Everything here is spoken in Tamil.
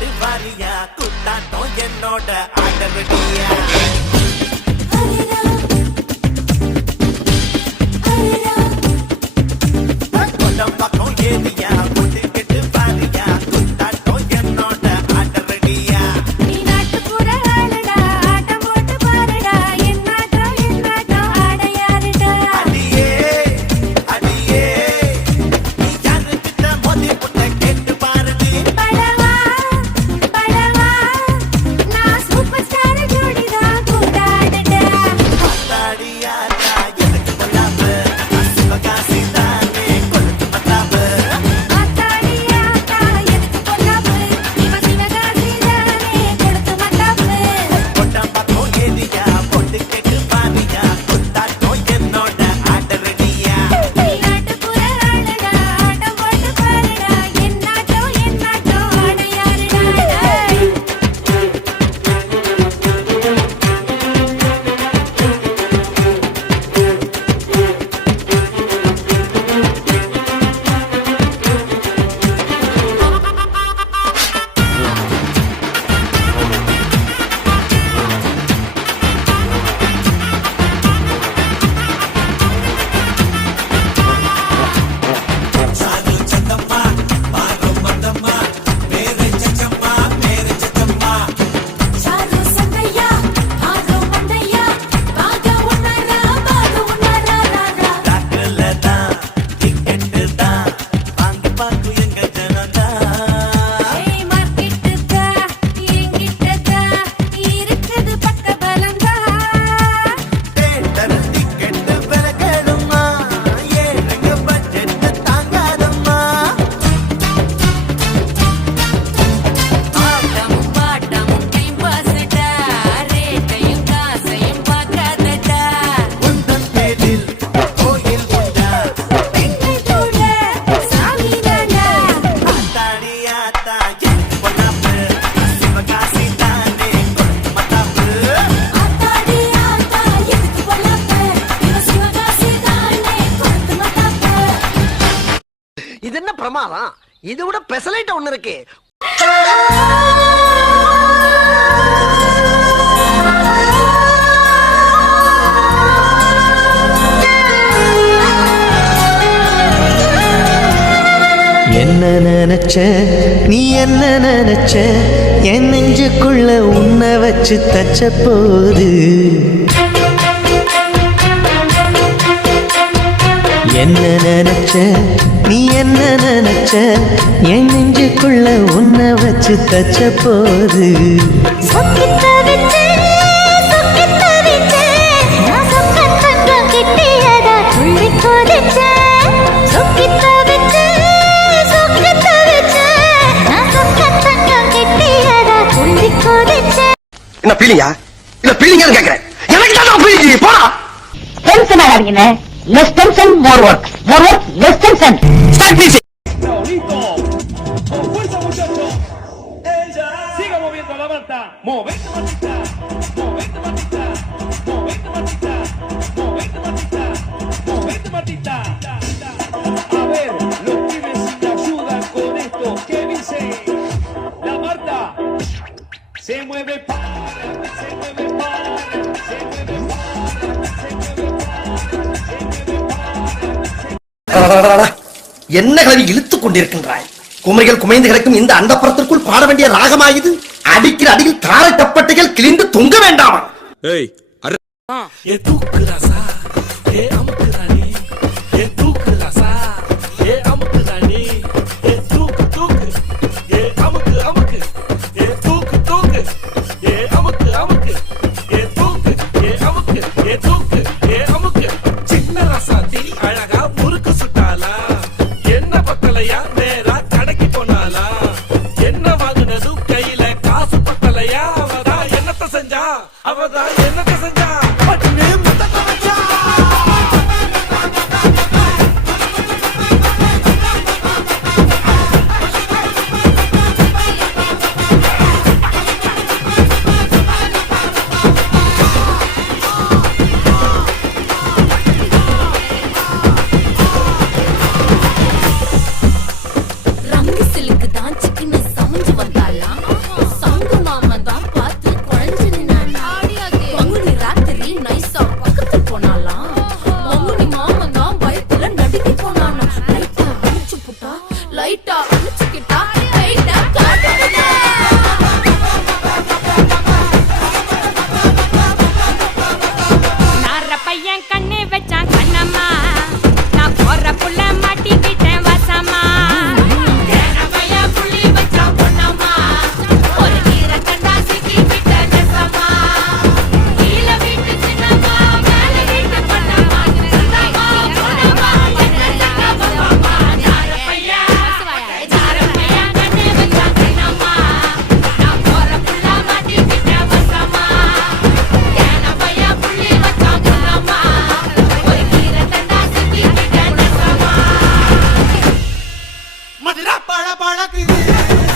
கேட்டு வாரியா குத்தாட்டம் என்னோட ஆடவடியா கொண்டம் பக்கம் ஏரியா பொட்டு கேட்டு வாரியா குத்தாட்டம் என்னோட ஆடவடியா நீ நாட்டுப்புற ஆளுடா ஆட்டம் போட்டு பாருடா என்னாட்டம் என்னாட்டம் ஆடையாருடா அடியே அடியே நீ யாரு கிட்ட மோதி புட்ட கேட்டு பாருடி படவா படவா நான் சூப்பர் ஸ்டார் ஜோடிடா கூடாடடா ஆத்தாடியா எனக்கு கொள்ளாம சிவகாசி தானே கொளுத்து மத்தாம ஆத்தாடியாத்தா எதுக்கு பொல்லாப்பு இவ சிவகாசி தானே கொடுத்து மத்தாப்பு கொண்டம் பக்கம் ஏரியா பொட்டு கேட்டு வாரியா குத்தாட்டம் என்னோட ஆடவடியா நீ நாட்டுப்புற ஆளுடா ஆட்டம் போட்டு பாருடா என்னாட்டம் என்னாட்டம் ஆடையாருடா சாது சத்தம்மா மாறும் மந்தம்மா மேரே சச்சம்மா மேரே சச்சம்மா சாரு சந்தையா ஆரோ மந்தையா பாக உன்னரா ராரா டாக்டர்ல தான் டிக்கெட்டு தான் வாங்கி பாக்கு எங்க ஜனதான் ஏய் மார்க்கெட்டு தா என்கிட்ட தா இருக்குது பக்க பலந்தா தேட்டர் டிக்கெட்டு விலகணுமா ஏழுங்க பட்ஜெட் தாங்காதம்மா ஆட்டம் பாட்டம் டைம் பாஸ்டா ரேட்டையும் காசையும் பார்க்காதடா உந்தன் பேரில் கோயில் உண்டா பெண்ணை கூட சாமி தானா ஆத்தாடியாத்தா எனக்கு பொண்ணாப்பு சிவகாசி தானே கொளுத்து மத்தாப்பு ஆத்தாடி ஆத்தா எதுக்கு பொல்லாப்பு இவ சிவகாசி தானே கொடுத்து மத்தாப்பு இது என்ன பிரமாதம்? இது விட பெசலைட் ஒண்ணு இருக்கு. என்ன நினைச்ச நீ என்ன நினைச்ச என் நெஞ்சுக்குள்ள உன்னை வச்சு தச்ச போது என்ன நினைச்ச நீ என்ன நினைச்ச என் நெஞ்சுக்குள்ள உன்னை வச்சு தச்ச போது சொக்கித்த விட்டு நான் சொக்க தங்கம் கிட்டியதா துள்ளி கொதிச்சேன் சொக்கித்த விட்டு நான் சொக்க தங்கம் கிட்டியதா துள்ளி கொதிச்சேன் என்ன பீலிங்கா? இல்ல பீலிங்கான்னு கேக்குறேன். எனக்கு தான் பீலிங். போடா. டென்ஷன் ஆகாதீங்கண்ணே. Less tension more work, more work less tension. Start music. Listo. Con fuerza, muchachos. Ella. Siga moviendo la manta. Movete, Matita. Movete, Matita. Movete, Matita. Movete, Matita. Movete, Matita. A ver, los pibes si me ayudan con esto. ¿Qué dice? La Marta. Se mueve para, se mueve para, se mueve para, se mueve para, se mueve para. என்ன கலவி இழுத்துக் கொண்டிருக்கின்றாய்? குமைகள் குமைந்து கிடக்கும் இந்த அண்டப்புறத்திற்குள் பாட வேண்டிய ராகமாயுது. அடிக்கிற அடியில் தாரை தப்பட்டைகள் கிழிந்து தொங்க வேண்டாமா? ये दुख रसा ये अमक रानी ये दुख रसा ये अमक रानी ये दुख दुख ये अमक अमक ये दुख दुख ये अमक अमक ये दुख ये अमक ये दुख ये अमक చిన్న రసాతి అழகா முறுக்கு சுட்டாலா என்ன பத்தலையா நேரா கடைக்கு போனாலா என்ன வாங்குனது கையில காசு பத்தலையா அவதான் என்னத்த செஞ்சா அவதான் என்னத்த செஞ்சா பட்டுனே முத்தத்த வச்சா பழக்குது